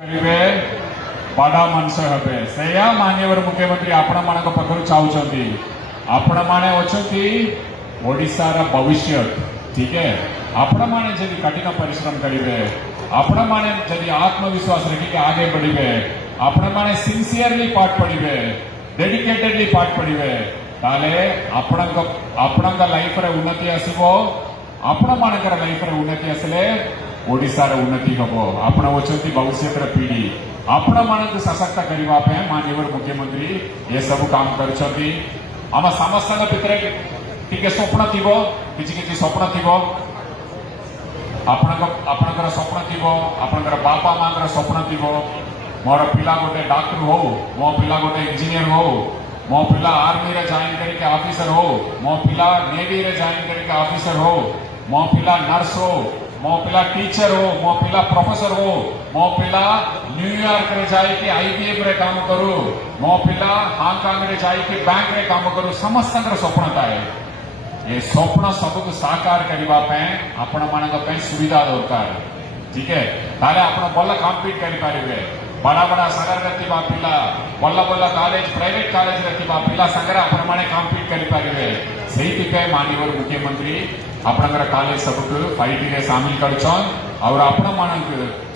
करिवे बड़ा मनुष्य हे से माननीय मुख्यमंत्री आपण मान पाखु चाहते आपण मैंने अच्छी ओडिशार भविष्य ठीक है। आपण मैंने जब कठिन परिश्रम करेंगे आपण मैंने जब आत्मविश्वास रखिके आगे बढ़े आपण मैंने सिंसियरली पाठ पढ़े डेडिकेटेडली पाठ पढ़े ताले आपण लाइफ रे उन्नति आसो आपण मानकर लाइफ रे उन्नति आसले ओडिशार उन्नति हम आपण अच्छी भविष्य पीढ़ी आपण मान सशक्त करने माननीय मुख्यमंत्री ये सब काम कर समस्त भितर टी स्वप्न थी कि स्वप्न थी आपणकर स्वप्न थी आपणकर बापा माँ स्वप्न थी मोर पिला गोटे डॉक्टर हो मो पिला गोटे इंजीनियर हो मो पिला आर्मी रे जॉइन करके ऑफिसर हो मो पिला नेवी रे जॉइन करके ऑफिसर हो मो पिला नर्स हो मो पिला टीचर हो मो पिला प्रोफेसर हो मो पिला न्यूयॉर्क रे जाके आईबीएम रे काम करू मो पिला हांगकांग रे जाके बैंक रे काम करू समस्त स्वप्न थाए ये स्वप्न सबको साकार करने आपण मान सुविधा दरकार ठीक है। ताले आपण भल कम्पीट करें बड़ा बड़ा शहर रे थिबा पिला भल भल कॉलेज प्राइवेट कॉलेज रे थिबा पिला संगे आपण माने कम्पीट करें से माननीय मुख्यमंत्री आपणकर कॉलेज सबको फाइट रे शामिल करछन और आपण मानक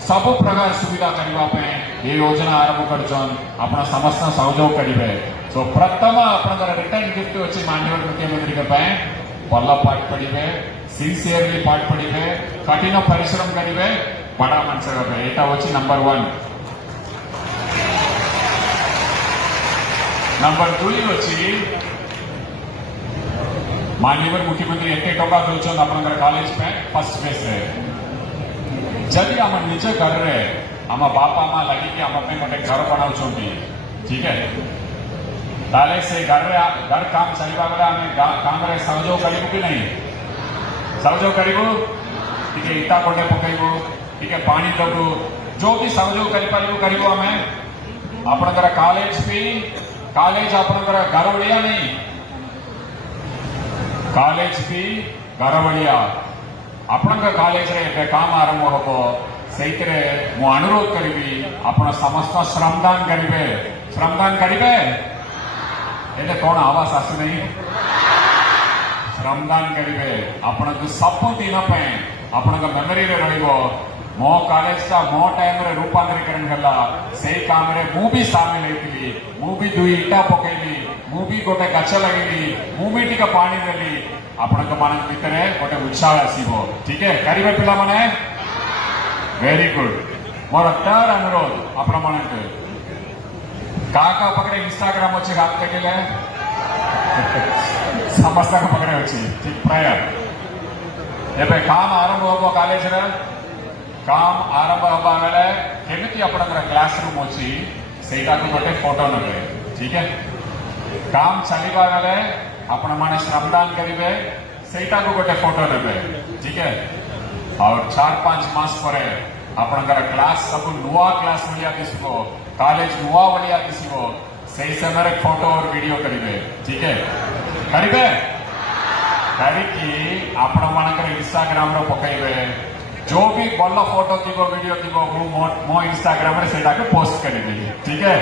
सब प्रकार सुविधा करने ये योजना आरंभ करछन आपण समस्त सहयोग करेंगे। सो प्रथम आपणकर रिटर्न गिफ्ट अच्छी माननीय मुख्यमंत्री के भल पाठ पढ़े सिंसियरली पाठ पढ़े कठिन परिश्रम करेंगे बड़ा मनुष्य हे एटा होची नंबर 1। नंबर 2 होची माननीय मुख्यमंत्री एके टका दौन आप कॉलेज में फर्स्ट फेज रे जदि आम निज घर रे आम बापा माँ लगे आम गोटे घर बनाऊँ ठीक है ताले से घर काम चलवा बेले आम काम रे सहयोग करूँ कि नहीं सहयोग करूँ टी इटा गोटे पकड़ू टी पानी दबू जो भी सहयोग करूँ आम आपणकर कॉलेज भी कॉलेज आपणकर घर भलिया नहीं कॉलेज भी घर भलिया आपण कॉलेज रे काम आरंभ हम से अनुरोध करी आपण समस्त श्रमदान करेंगे श्रमदान करेंगे ये कौन आवाज आस नहीं श्रमदान करेंगे आपण सबुदिन आपण मेमोरी रे रहिबो मो कॉलेज का मो टाइम रे रूपांतरीकरण कला से काम रे मु भी शामिल होती मु भी 2 इटा पकईली मु भी गोटे गछ लगेली मु भी टिके पानी देली आपण मान भितर गोटे उत्साह आसो ठीक है करेंगे पिला माने वेरी गुड। मोर थर्ड अनुरोध आपण मानक का पकड़े इंस्टाग्राम अच्छे हाथ टेकिले समस्त पकड़े अच्छी ठीक प्राय एबे काम आरंभ हम कॉलेज रे काम आरंभ हवा बेले केमिति आपणकर क्लासरूम अच्छी से गोटे फोटो ने ठीक है काम चलवा बेले आपण माने श्रमदान करेंगे से गोटे फोटो ने ठीक है और 4-5 मास पर आपणकर क्लास सब नुआ क्लास भाया दिसबो कॉलेज नुआ भाया दिसबो से समय फोटो और वीडियो करेंगे ठीक है करेंगे करी आपण मानकर इंस्टाग्राम रो पकईबे जो भी भल फोटो थी वीडियो थी मो इंस्टाग्राम रे सेटा के पोस्ट करेंगे ठीक है।